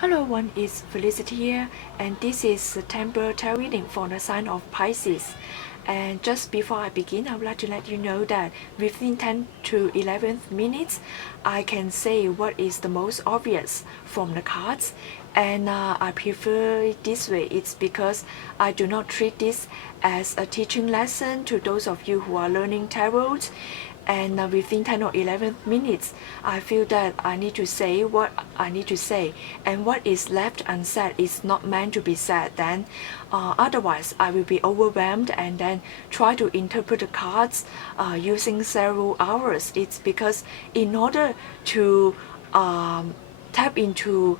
Hello, one is Felicity here, and this is September tarot reading for the sign of Pisces. And just before I begin, I would like to let you know that within 10 to 11 minutes, I can say what is the most obvious from the cards. And I prefer it this way. It's because I do not treat this as a teaching lesson to those of you who are learning tarot. And within 10 or 11 minutes, I feel that I need to say what I need to say, and what is left unsaid is not meant to be said. Then otherwise I will be overwhelmed and then try to interpret the cards using several hours. It's because in order to tap into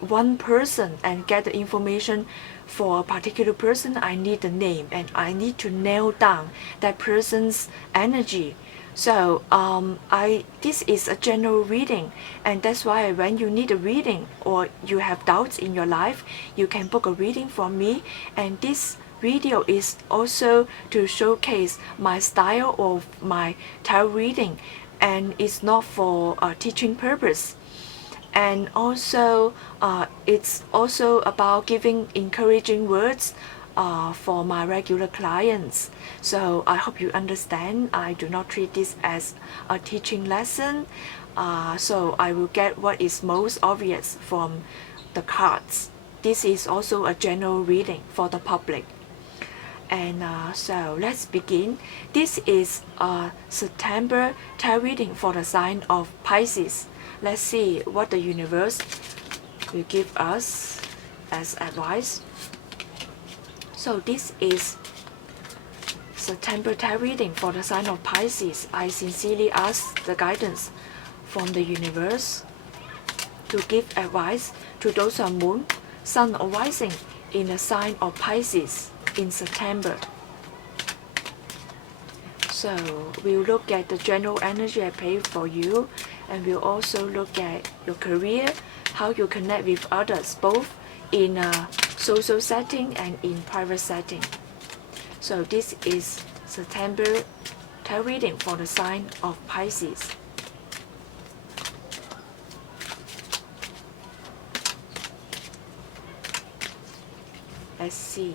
one person and get the information for a particular person, I need the name and I need to nail down that person's energy. So this is a general reading, and that's why when you need a reading or you have doubts in your life, you can book a reading from me. And this video is also to showcase my style of my tarot reading, and it's not for teaching purpose. And also it's also about giving encouraging words for my regular clients. So I hope you understand. I do not treat this as a teaching lesson. So I will get what is most obvious from the cards. This is also a general reading for the public. And so let's begin. This is a September tarot reading for the sign of Pisces. Let's see what the universe will give us as advice. So this is September tarot reading for the sign of Pisces. I sincerely ask the guidance from the universe to give advice to those who are moon, sun or rising in the sign of Pisces in September. So we'll look at the general energy I pay for you, and we'll also look at your career, how you connect with others, both in a social setting and in private setting. So this is September tarot reading for the sign of Pisces. Let's see.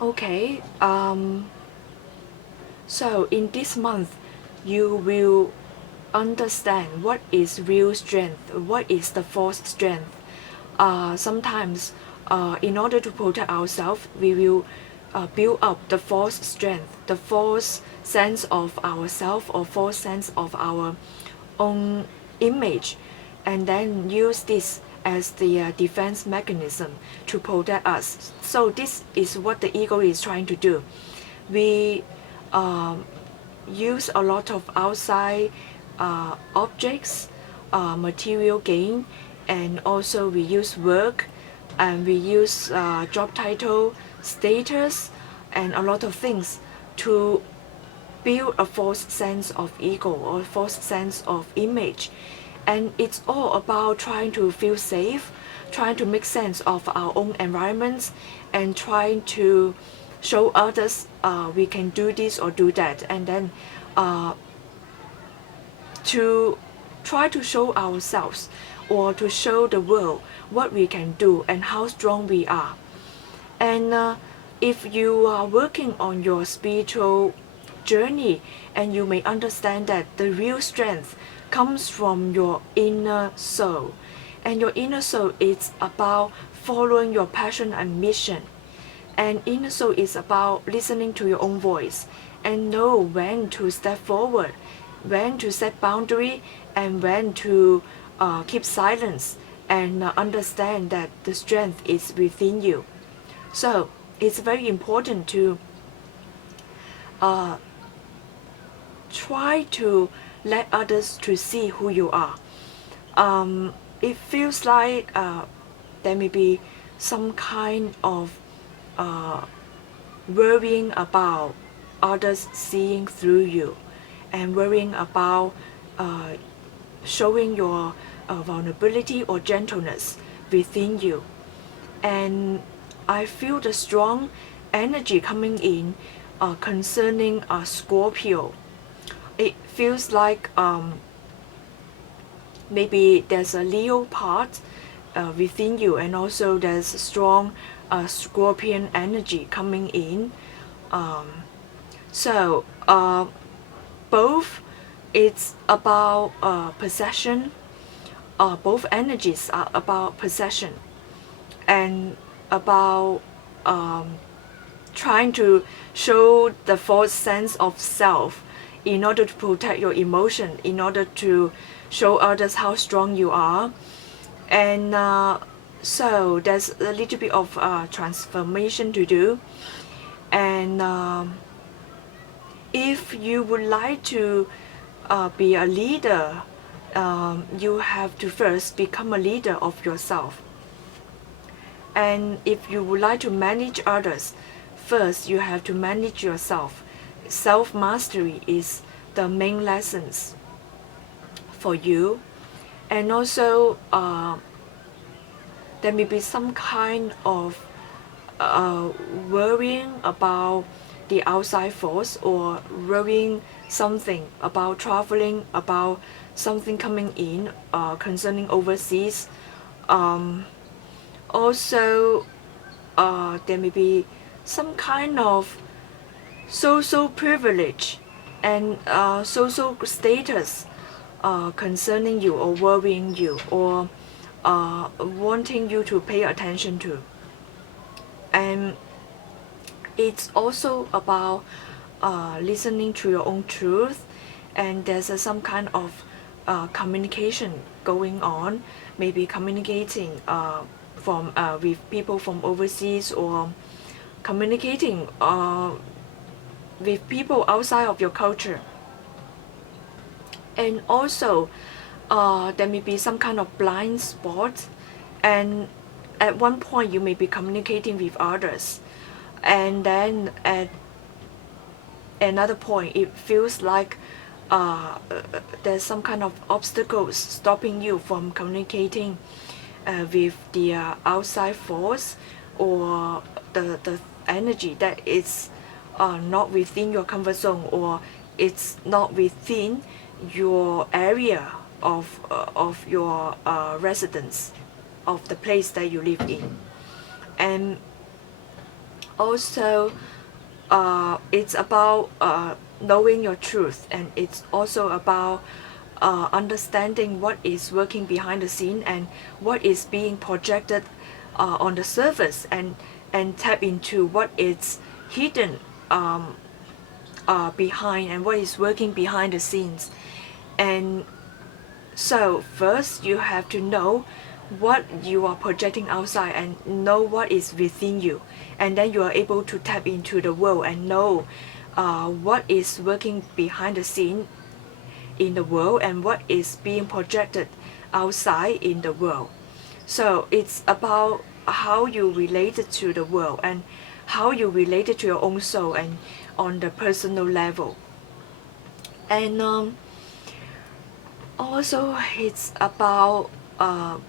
Okay, so in this month, you will understand what is real strength, what is the false strength. Sometimes, in order to protect ourselves, we will build up the false strength, the false sense of ourselves or false sense of our own image, and then use this as the defense mechanism to protect us. So this is what the ego is trying to do. We use a lot of outside objects, material gain, and also we use work, and we use job title, status, and a lot of things to build a false sense of ego or false sense of image. And it's all about trying to feel safe, trying to make sense of our own environments, and trying to show others we can do this or do that, and then to try to show ourselves or to show the world what we can do and how strong we are. And if you are working on your spiritual journey, and you may understand that the real strength comes from your inner soul, and your inner soul is about following your passion and mission, and inner soul is about listening to your own voice and know when to step forward, when to set boundary, and when to keep silence, and understand that the strength is within you. So it's very important to try to let others to see who you are. It feels like there may be some kind of worrying about others seeing through you, and worrying about showing your vulnerability or gentleness within you. And I feel the strong energy coming in concerning Scorpio. It feels like maybe there's a Leo part within you, and also there's strong Scorpion energy coming in. So both it's about possession. Both energies are about possession and about trying to show the false sense of self in order to protect your emotion, in order to show others how strong you are. And so there's a little bit of transformation to do. And if you would like to be a leader, you have to first become a leader of yourself. And if you would like to manage others, first you have to manage yourself. Self-mastery is the main lessons for you. And also there may be some kind of worrying about the outside force, or worrying something about traveling, about something coming in concerning overseas. Also there may be some kind of social privilege and social status concerning you, or worrying you, or wanting you to pay attention to. And it's also about listening to your own truth, and there's some kind of communication going on, maybe communicating from with people from overseas, or communicating with people outside of your culture. And also there may be some kind of blind spot, and at one point you may be communicating with others, and then at another point it feels like there's some kind of obstacles stopping you from communicating with the outside force, or the energy that is not within your comfort zone, or it's not within your area of your residence, of the place that you live in. And also it's about knowing your truth, and it's also about understanding what is working behind the scene and what is being projected on the surface, and tap into what is hidden behind, and what is working behind the scenes. And so first you have to know what you are projecting outside, and know what is within you, and then you are able to tap into the world and know what is working behind the scene in the world, and what is being projected outside in the world. So it's about how you relate to the world, and how you relate to your own soul, and on the personal level. And also it's about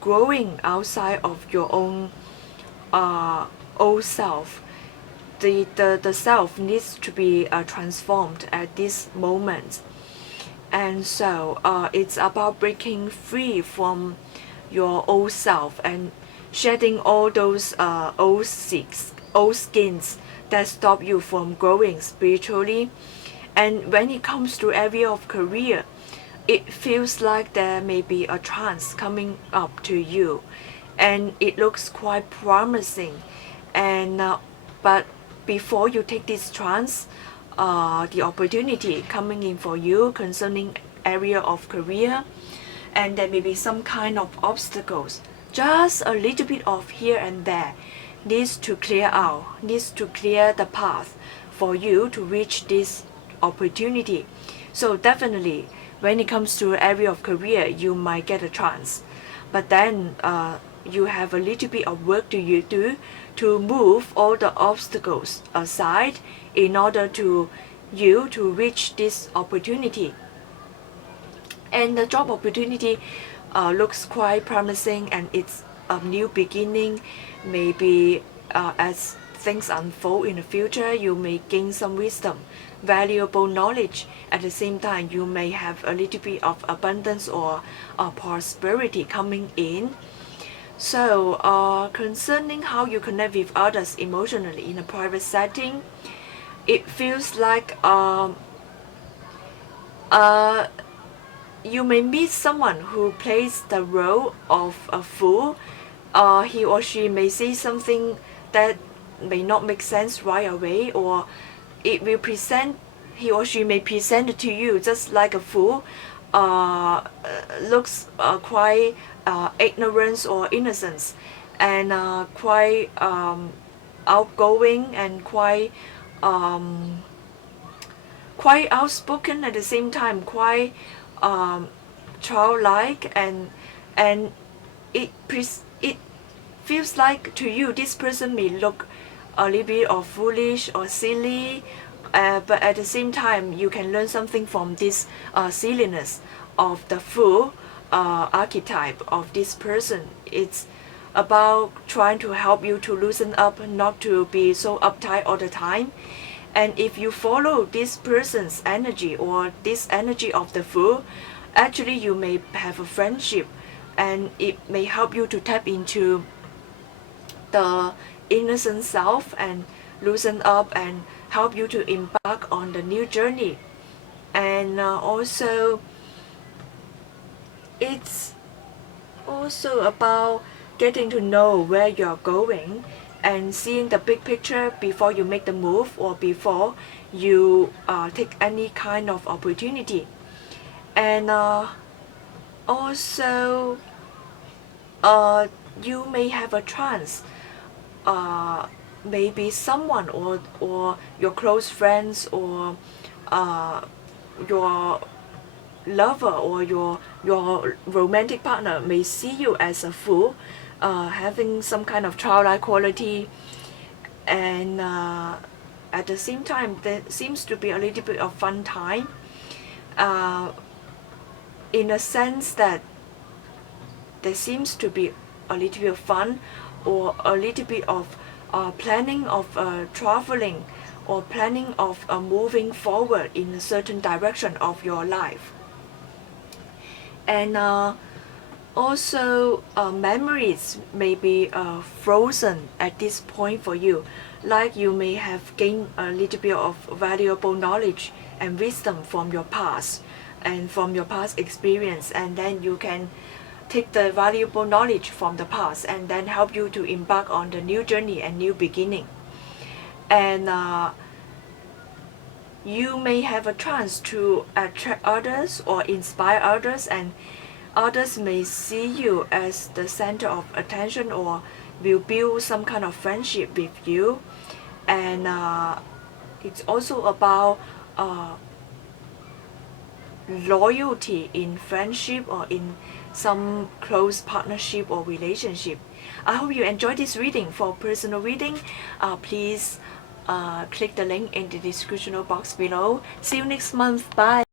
growing outside of your own old self. The self needs to be transformed at this moment. And so it's about breaking free from your old self, and shedding all those old skins that stop you from growing spiritually. And when it comes to area of career, it feels like there may be a chance coming up to you, and it looks quite promising. And but before you take this chance, the opportunity coming in for you concerning area of career, and there may be some kind of obstacles, just a little bit of here and there, needs to clear out, needs to clear the path for you to reach this opportunity. So definitely when it comes to area of career, you might get a chance, but then you have a little bit of work to do to move all the obstacles aside, in order to you to reach this opportunity. And the job opportunity looks quite promising, and it's a new beginning. Maybe as things unfold in the future, you may gain some wisdom, valuable knowledge. At the same time, you may have a little bit of abundance or prosperity coming in. So concerning how you connect with others emotionally in a private setting, it feels like you may meet someone who plays the role of a fool. He or she may say something that may not make sense right away, or it will present, he or she may present it to you just like a fool. Looks quite ignorance or innocence, and quite outgoing, and quite outspoken, at the same time quite childlike, and it feels like to you this person may look a little bit of foolish or silly, but at the same time you can learn something from this silliness of the fool archetype of this person. It's about trying to help you to loosen up, not to be so uptight all the time. And if you follow this person's energy, or this energy of the fool, actually you may have a friendship, and it may help you to tap into the innocent self and loosen up and help you to embark on the new journey. And also it's also about getting to know where you're going and seeing the big picture before you make the move, or before you take any kind of opportunity. And also you may have a chance, maybe someone or your close friends, or your lover, or your romantic partner may see you as a fool, having some kind of childlike quality. And at the same time there seems to be a little bit of fun time, in a sense that there seems to be a little bit of fun, or a little bit of planning of traveling, or planning of moving forward in a certain direction of your life. And also memories may be frozen at this point for you, like you may have gained a little bit of valuable knowledge and wisdom from your past, and from your past experience, and then you can take the valuable knowledge from the past and then help you to embark on the new journey and new beginning. And you may have a chance to attract others or inspire others, and others may see you as the center of attention, or will build some kind of friendship with you. And it's also about loyalty in friendship, or in some close partnership or relationship. I hope you enjoyed this reading. For personal reading, please click the link in the description box below. See you next month. Bye.